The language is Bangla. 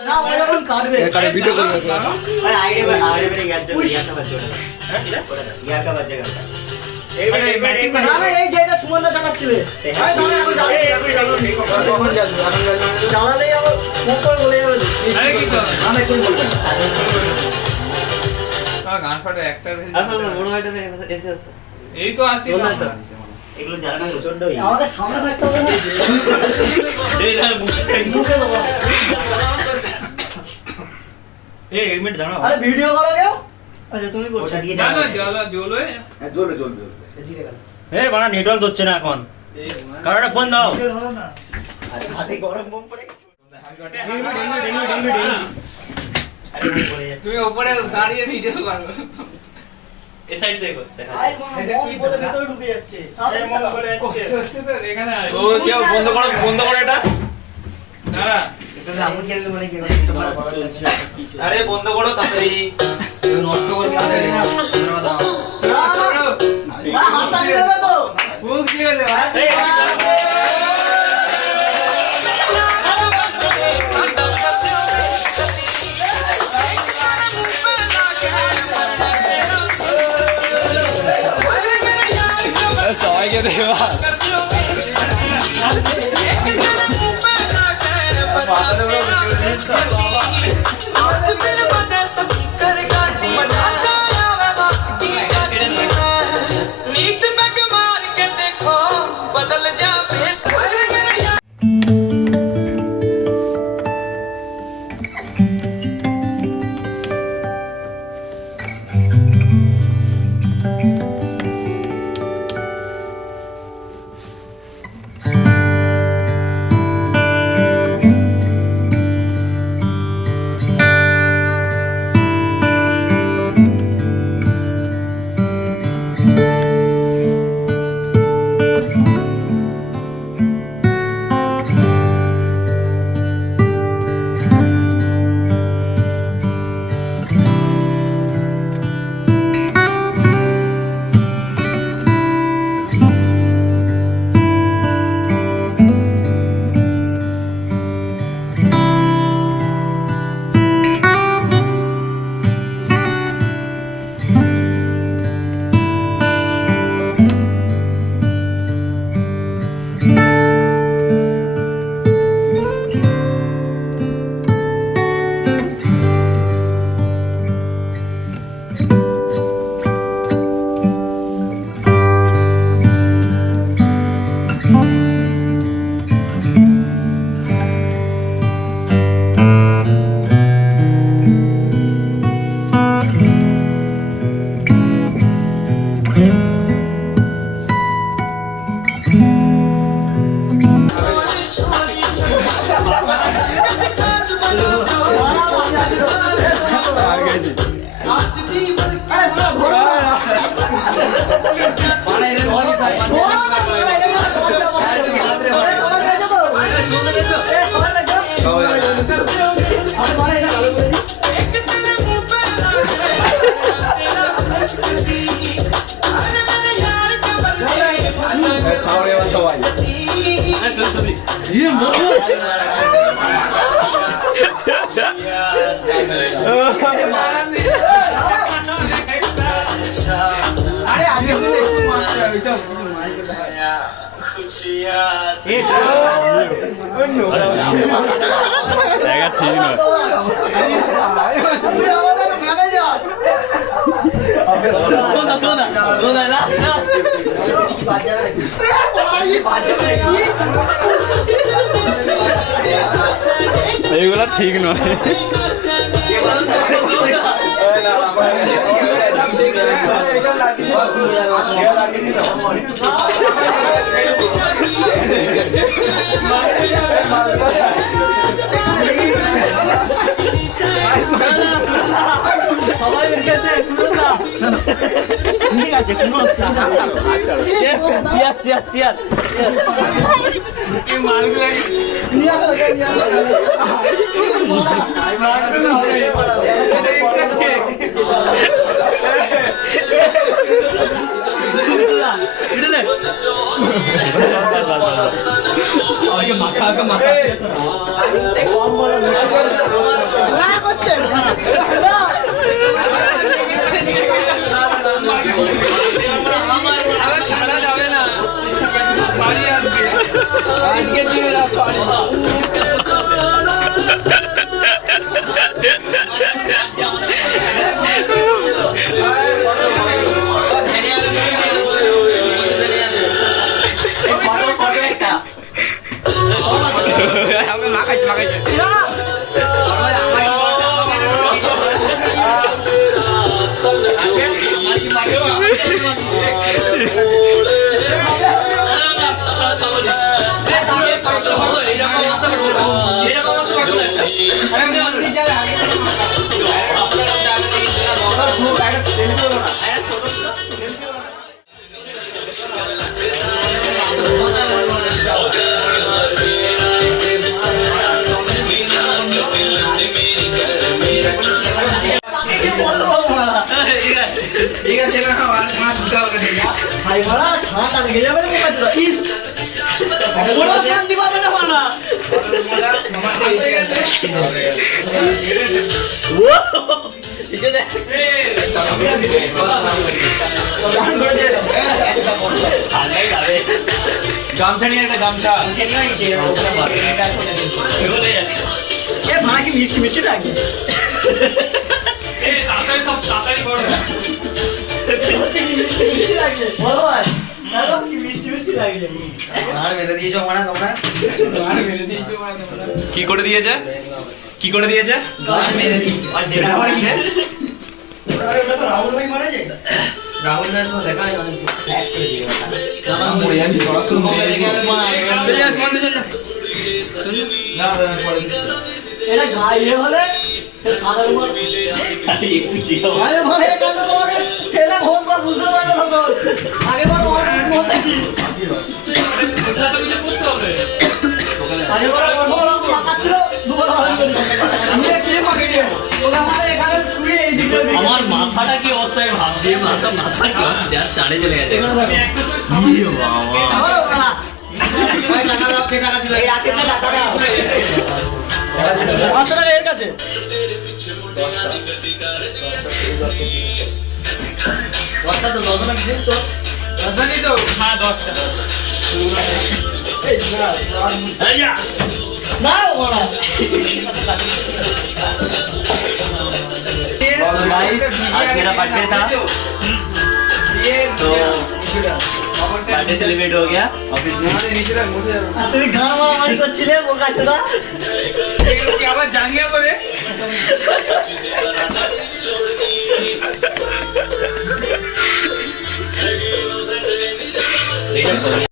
না ওই যখন কাটবে কাটে ভিডিও করবে আরে আইডিয়া মেরে ইয়াটা বাজে ওটা হ্যাঁ ঠিক আছে ইয়াটা বাজে গানটা না না এই যেটা সুমন দা চালাচ্ছিল এই ধরে আমি কখন যাবে এখন চালালেই আবার মুখ করে বলে যাবে আরে কি করবে না না তুমি বলবে গান ফাটে একটা আচ্ছা বড় ভাইটা এসে আছে এই তো আছি এগুলো জানা না প্রচন্ড আমাদের সামনে থাকতে হবে না এই না মুখে বাবা এই এক মিনিট দাঁড়াও আরে ভিডিও করো কেউ আচ্ছা তুমি করছো ওটা দিয়ে জানো জ্বলা জ্বলবে হ্যাঁ জ্বলবে জ্বলবে ঠিক আছে এই বানা নেটওয়ার্ক হচ্ছে না এখন কারোটা ফোন দাও ধরো না আরে হাতে গরম বোম পড়ে গেছে আরে পড়ে যাচ্ছে তুমি উপরে দাঁড়িয়ে ভিডিও করো এই সাইড দেখো দেখা আই মন বলে ভিতরে ঢুকে যাচ্ছে এই মন করে কষ্ট যাচ্ছে হচ্ছে তো এখানে আয়। ও কেউ বন্ধ করো এটা দাঁড়া এটা আমি খেললে মানে কি আরে বন্ধ করো তাড়াতাড়ি নষ্ট করবে না হাততালি দেবে তো ফুক দিয়ে দে ভাই এই সবাইকে দেবা আরে আগে তো একটু মারতে হবে চল জায়গা ঠিক নয় তুমি আমাদের ম্যানেজার এইগুলা ঠিক নয় ঠিক আছে কোনো চেয়ার এই মারগুলো নিয়ে আসো নিয়ে আসো মারগুলো হবে এটা এক্সট্রা কেক মাখা আজকের দিনে রাত সরি আমি মাখাইছি ভাই মারা খাটা লেগে যাবে রে বাচ্চা ইস বড় শান্তি পাবে না মারা গামছা নিয়ে একটা গামছা এ মারা কি মিষ্টি মিষ্টি লাগে মিষ্টি লাগে বলো ভাই দাদা কি মিষ্টি মিষ্টি লাগে আর মেরে দিয়েছো মানে তোমরা কি করে দিয়েছে কি করে দিয়েছে গান মেরে দিয়েছো আর যেটা আমার কি রাহুল ভাই মারা যায় রাহুল না তো দেখা হয় অনেক ফ্যাট করে দিয়ে জানা মরে আমি পড়াশোনা চলে যা মন চলে যা না পরে এটা গায়ে হলে সে সাধারণ একটু ছিল আরে ভাই কেন তোমাকে ছেলে ভোজ বা বুঝতে পারো না তো আগে বড় অর্ডার করতে কি আগে বড় বড় পাকাচ্ছিল দুবার হয়ে গেল আমি কি পাকে দিয়ে ওরা আমাদের এখানে শুয়ে এই দিকে আমার মাথাটা কি অবস্থায় ভাবছি মাথা কি অবস্থা চাড়ে চলে গেছে বড় বড় ভাই টাকা দাও কে টাকা দিবে এই রাতে তো টাকা দাও 500 টাকা এর কাছে বস্তা তো দশটা দিন তো দশটা তো হ্যাঁ 10টা না বড় आज मेरा बर्थडे था तो बर्थडे सेलिब्रेट हो गया ऑफिस में তুমি গান মারামারি করছিলে বোকা ছোড়া আবার জাঙ্গিয়া করে